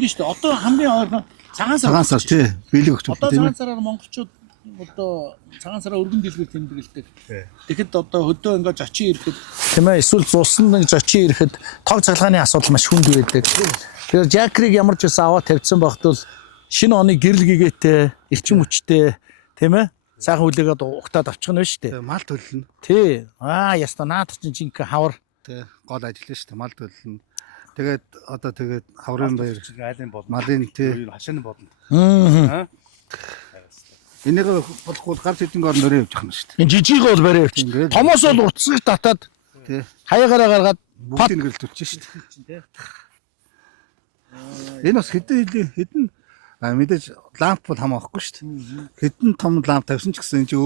ингэ шүү дээ. Одоо хамгийн ойрхон цагаан сар тий. Биелэг өгч одоо цагаан сараар монголчууд одоо цагаан сараа өргөн дэлгүүр тэмдэглэдэг. Тэгэхэд одоо хөдөө ингээд зочин ирэхэд тийм ээ эсвэл зулсан нэг зочин ирэхэд тог цахилгааны асуудал маш хүнд байдаг. Тэгэхээр Жакриг ямар ч байсан аваад тавьсан багт бол шинэ оны гэрэл гэгээтэй, эрчим хүчтэй тийм ээ сайхан хүлээгээд ухтаад авчих нь шүү дээ. Мал төлнө. Тий. Яста наад чинь жинхэнэ хавар. Тий. Гол ажиллана шүү дээ. Мал төлнө. Тэгээд одоо тэгээд хаврын баяр айлын болно. Малын тий. Хашааны болно. Энийг болохгүй гарч идэng орн өрөө явж ахна шүү дээ. Энэ жижиг бол барай явчих. Томоос бол утсыг татаад тий. хаягараа гаргаад бүгдийг гэрэл төлчих шүү дээ. Энэ бас хэдэн мэдээж ламп бол хамаахгүй шүү дээ. Хэдэн том ламп тавьсан ч гэсэн энэ чи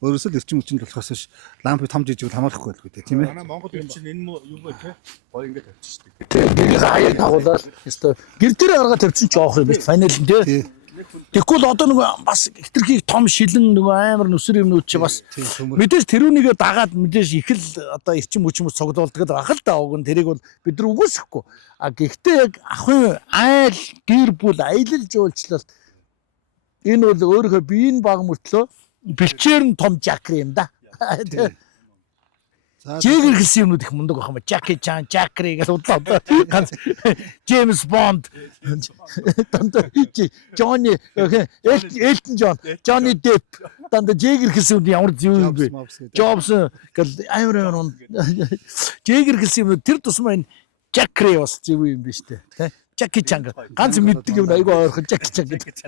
өөрөөсөө л эрчим хүчинд болохоос ш лампыг том жижиг бол хамаарахгүй байлгүй дээ тийм ээ. Манай Монгол юм чинь энэ юу вэ те? Гоё ингээд тавьчих шүү дээ. тий гэрээ хаяг дагуулаад ёстой. Гэр дээр гаргаад тавьчихсан ч оох юм биш панел нь тий. Тэгэхгүй л одоо нөгөө бас хитрхийг том шилэн нөгөө амар нүсэр юмнууд чи бас мэдээж тэрүүнийгээ дагаад мэдээж их л одоо эрчим хүчмөс цогцолддог байх л да. Уг нь тэрийг бол бид нар үгүйсэхгүй. Гэхдээ яг ахын айл гэр бүл аялал жуулчлалт энэ бол өөрийнхөө биеийн баг мөртлөө бэлчээр нь том Жакри юм да. Жигэр гэсэн юмуд их мундаг байх юм. Жаки Чан, Жакри гэж удлаа одоо. Ганц Джеймс Бонд, Джонни, Элтон Джон, Джонни Депп, дандаа Жигэр гэсэн юм ямар зөв юм бэ? Джобс гэл амар Жигэр гэсэн юм тэр тусмаа энэ Жакри бас зөв юм биш үү? Жаки Чан ганц мэддэг юм айгүй ойрхон Жаки Чан гэдэг.